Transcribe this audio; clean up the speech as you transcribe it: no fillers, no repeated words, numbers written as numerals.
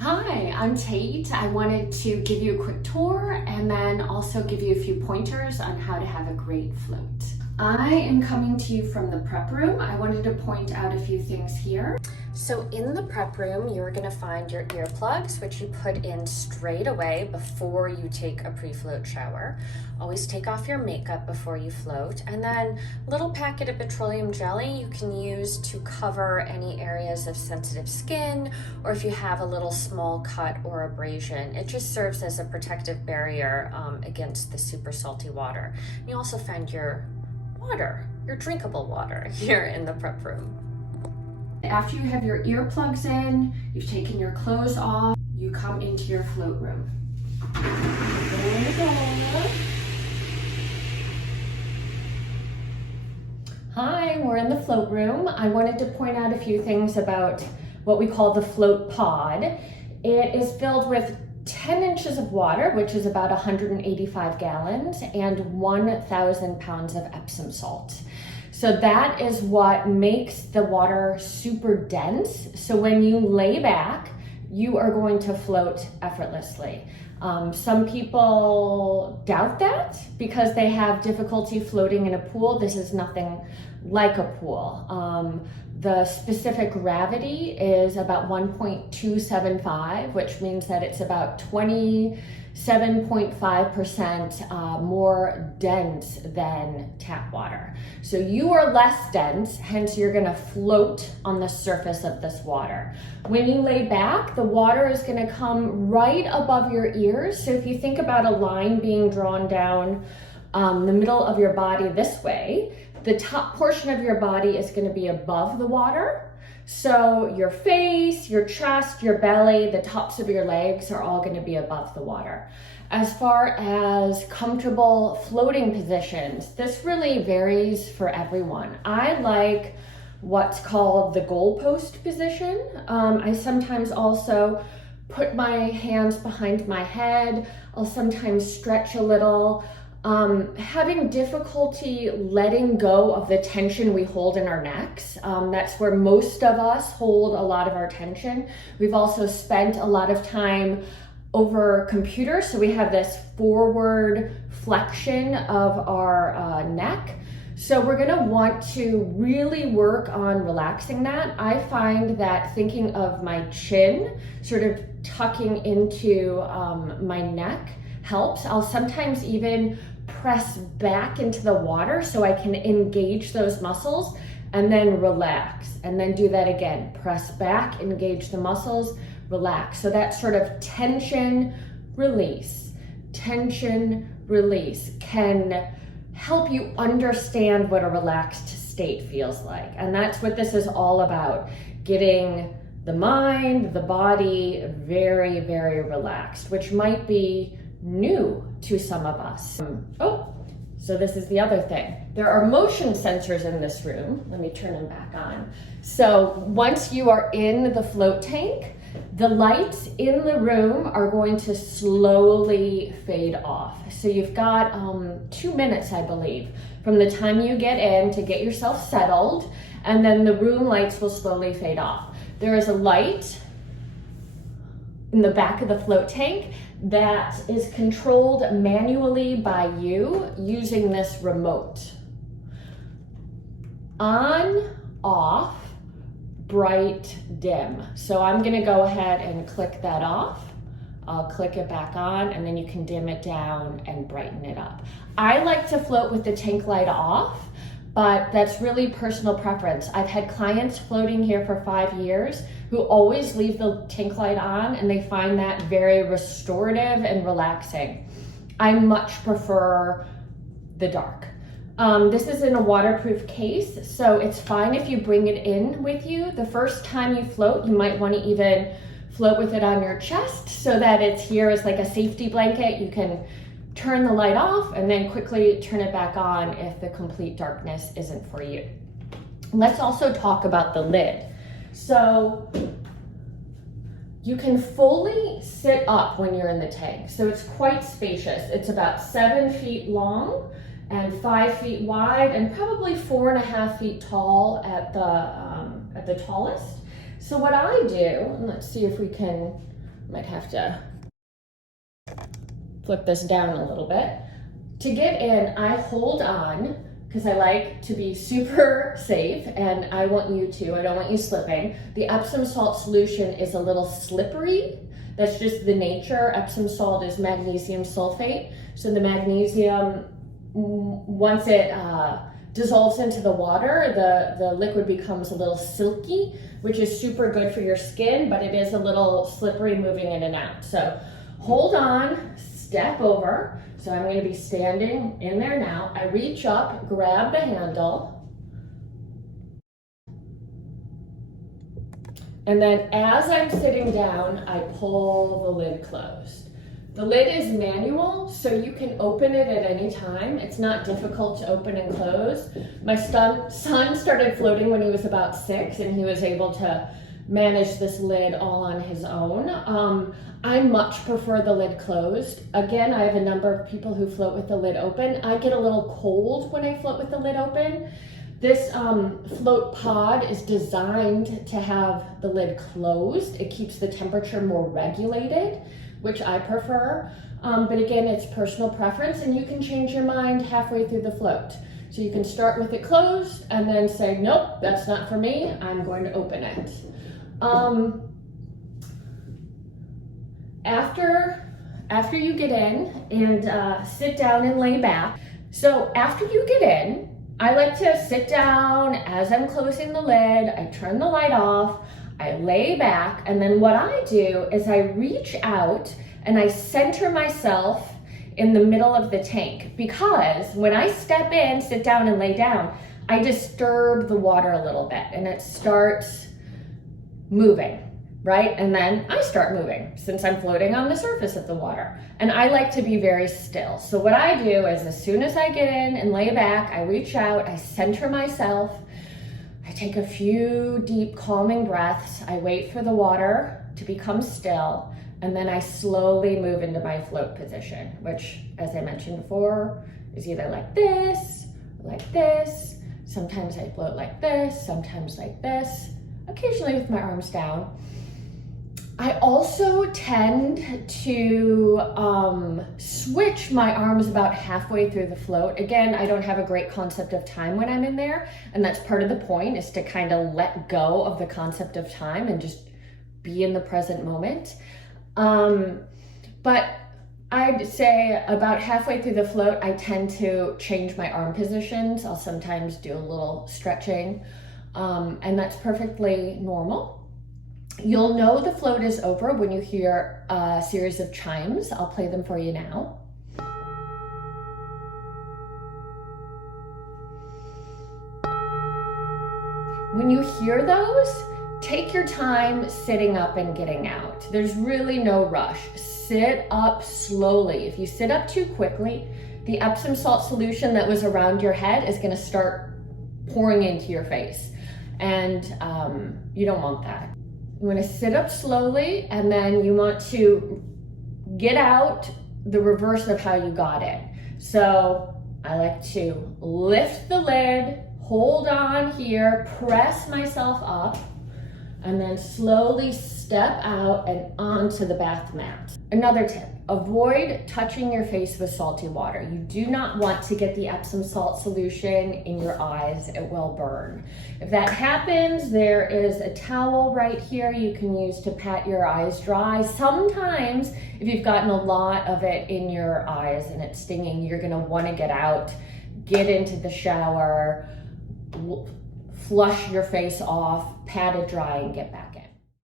Hi, I'm Tait. I wanted to give you a quick tour and then also give you a few pointers on how to have a great float. I am coming to you from the prep room. I wanted to point out a few things here. So in the prep room, you're gonna find your earplugs, which you put in straight away before you take a pre-float shower. Always take off your makeup before you float. And then a little packet of petroleum jelly you can use to cover any areas of sensitive skin, or if you have a little small cut or abrasion. It just serves as a protective barrier against the super salty water. You also find your water, your drinkable water here in the prep room. After you have your earplugs in, you've taken your clothes off, you come into your float room. Hi, we're in the float room. I wanted to point out a few things about what we call the float pod. It is filled with 10 inches of water, which is about 185 gallons, and 1,000 pounds of Epsom salt. So that is what makes the water super dense. So when you lay back, you are going to float effortlessly. Some people doubt that because they have difficulty floating in a pool. This is nothing like a pool. The specific gravity is about 1.275, which means that it's about 27.5% more dense than tap water. So you are less dense, hence you're gonna float on the surface of this water. When you lay back, the water is gonna come right above your ears. So if you think about a line being drawn down the middle of your body this way, the top portion of your body is going to be above the water. So your face, your chest, your belly, the tops of your legs are all going to be above the water. As far as comfortable floating positions, this really varies for everyone. I like what's called the goalpost position. I sometimes also put my hands behind my head. I'll sometimes stretch a little. Having difficulty letting go of the tension we hold in our necks. That's where most of us hold a lot of our tension. We've also spent a lot of time over computer, so we have this forward flexion of our neck. So we're gonna want to really work on relaxing that. I find that thinking of my chin sort of tucking into my neck helps. I'll sometimes even press back into the water so I can engage those muscles and then relax, and then do that again. Press back, engage the muscles, relax. So that sort of tension release can help you understand what a relaxed state feels like. And that's what this is all about, getting the mind, the body very, very relaxed, which might be new to some of us. So this is the other thing. There are motion sensors in this room. Let me turn them back on. So once you are in the float tank, the lights in the room are going to slowly fade off. So you've got 2 minutes, I believe, from the time you get in to get yourself settled, and then the room lights will slowly fade off. There is a light in the back of the float tank that is controlled manually by you using this remote. On, off, bright, dim. So I'm gonna go ahead and click that off. I'll click it back on, and then you can dim it down and brighten it up. I like to float with the tank light off, but that's really personal preference. I've had clients floating here for 5 years who always leave the tank light on, and they find that very restorative and relaxing. I much prefer the dark. This is in a waterproof case, so it's fine if you bring it in with you. The first time you float, you might want to even float with it on your chest so that it's here as like a safety blanket. You can turn the light off and then quickly turn it back on if the complete darkness isn't for you. Let's also talk about the lid. So you can fully sit up when you're in the tank. So it's quite spacious. It's about 7 feet long and 5 feet wide, and probably 4.5 feet tall at the tallest. So what I do, and let's see if we can Might have to flip this down a little bit. To get in, I hold on because I like to be super safe, and I want you to. I don't want you slipping. The Epsom salt solution is a little slippery. That's just the nature. Epsom salt is magnesium sulfate. So the magnesium, once it dissolves into the water, the liquid becomes a little silky, which is super good for your skin, but it is a little slippery moving in and out. So hold on, step over. So I'm going to be standing in there now. I reach up, grab the handle, and then as I'm sitting down, I pull the lid closed. The lid is manual, so you can open it at any time. It's not difficult to open and close. My son started floating when he was about 6, and he was able to manage this lid all on his own. I much prefer the lid closed. Again, I have a number of people who float with the lid open. I get a little cold when I float with the lid open. This float pod is designed to have the lid closed. It keeps the temperature more regulated, which I prefer. But again, it's personal preference, and you can change your mind halfway through the float. So you can start with it closed and then say, nope, that's not for me. I'm going to open it. After you get in and sit down and lay back. So after you get in, I like to sit down as I'm closing the lid. I turn the light off, I lay back, and then what I do is I reach out and I center myself in the middle of the tank, because when I step in, sit down and lay down, I disturb the water a little bit and it starts moving, right? And then I start moving since I'm floating on the surface of the water. And I like to be very still. So what I do is as soon as I get in and lay back, I reach out, I center myself, I take a few deep calming breaths, I wait for the water to become still, and then I slowly move into my float position, which, as I mentioned before, is either like this, or like this. Sometimes I float like this, sometimes like this, occasionally with my arms down. I also tend to switch my arms about halfway through the float. Again, I don't have a great concept of time when I'm in there, and that's part of the point, is to kind of let go of the concept of time and just be in the present moment. But I'd say about halfway through the float, I tend to change my arm positions. I'll sometimes do a little stretching, and that's perfectly normal. You'll know the float is over when you hear a series of chimes. I'll play them for you now. When you hear those, take your time sitting up and getting out. There's really no rush. Sit up slowly. If you sit up too quickly, the Epsom salt solution that was around your head is going to start pouring into your face, and you don't want that. You want to sit up slowly, and then you want to get out the reverse of how you got in. So I like to lift the lid, hold on here, press myself up, and then slowly step out and onto the bath mat. Another tip, avoid touching your face with salty water. You do not want to get the Epsom salt solution in your eyes. It will burn. If that happens, there is a towel right here you can use to pat your eyes dry. Sometimes, if you've gotten a lot of it in your eyes and it's stinging, you're gonna wanna get out, get into the shower, flush your face off, pat it dry, and get back in.